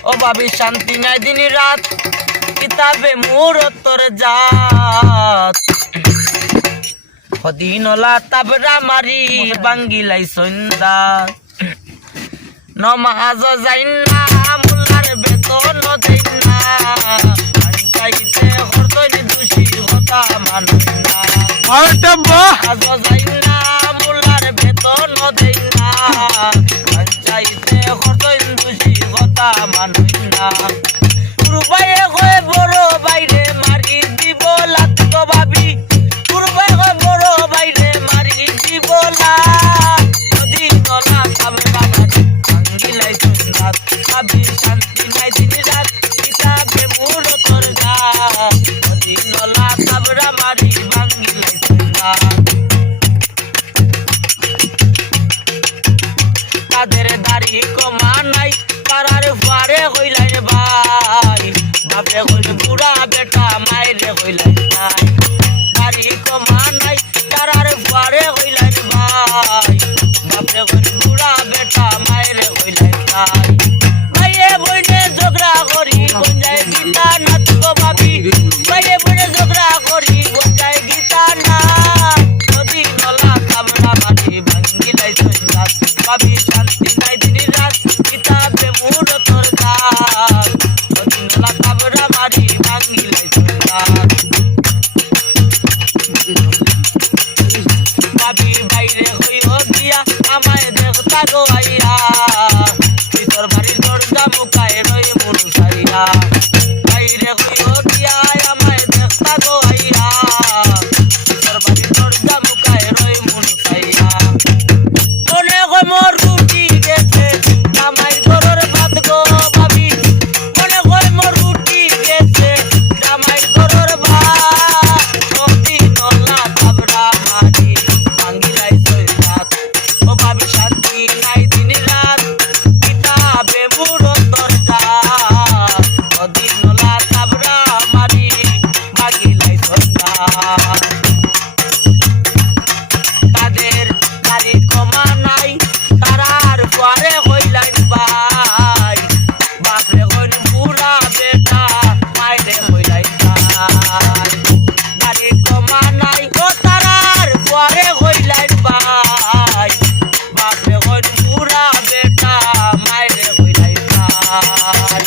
ও ভাবি শান্তি নাই দিন রাত কিতাবে মুরতর জাত হদিনলা তাবরা মারি বাঙ্গিলাই সন্ধ্যা নমাজ যাইনা মুলার বেতন দেইনা চাইতে হরতনি দুষি কথা মাননা আজ যাইনা মুলার বেতন দেইনা চাইতে হরতনি দুষি কথা মাননা কুরবায়ে হয়ে বড় বাইরে মারি দিব লাত তো ভাবি কুরবায়ে হয়ে বড় বাইরে মারি দিব লাত হদিনলা তাবরা মারি বাঙ্গিলাই সন্ধ্যা ভাবি শান্তি নাই দিন রাত কিতাবে মুরতর জাত হদিনলা তাবরা মারি বাঙ্গিলাই সন্ধ্যা তাদের দাড়ি কমা নাই তারার ফারে হইলাই ভাই বাপরে হইল বুড়া বেটা মাইরে হইলাই নাই দাড়ি কমা নাই তারার ফারে হইলাই ভাই বাপরে হইল বুড়া বেটা মাইরে হইলাই নাই ভাইয়ে বইনে ঝগড়া করি গঞ্জায় গীতা না তো ভাবি ভাইয়ে বইনে ঝগড়া করি গঞ্জায় গীতা না নদী নলা তাবরা মারি ভাঙ্গিলাই সন্ধ্যা ভাবি শান্তি নাই দিন রাত কিতাবে মুরতর জাত হদিনলা তাবরা মারি ভাঙ্গিলাই সন্ধ্যা ভাবি বাইরে হইও দিয়া আমায় দেখতা গো আইয়া ভিতর বাড়ির দরজা মুখায় রই মুরু সারিয়া বাইরে হইও দিয়া আমায় দেখতা গো আইয়া ভিতর বাড়ির দরজা মুখায় রই মুরু সারিয়া মনে হয় মোর রুটি গেছে জামাই ঘরের ভাত গো ভাবি মনে হয় মোর রুটি গেছে জামাই ঘরের ভাত হদিনলা তাবরা মারি ভাঙ্গিলাই সন্ধ্যা ও ভাবি শান্তি নাই দিন রাত কিতাবে মুরতর জাত হদিনলা তাবরা মারি ভাঙ্গিলাই সন্ধ্যা তাদের গাড়ি কমা নাই তারার ফারে হইলাই ভাই বাপরে হইল বুড়া বেটা মাইরে হইলাই ভাই গাড়ি কমা নাই ও তারার ফারে হইলাই ভাই বাপরে হইল বুড়া বেটা মাইরে হইলাই ভাই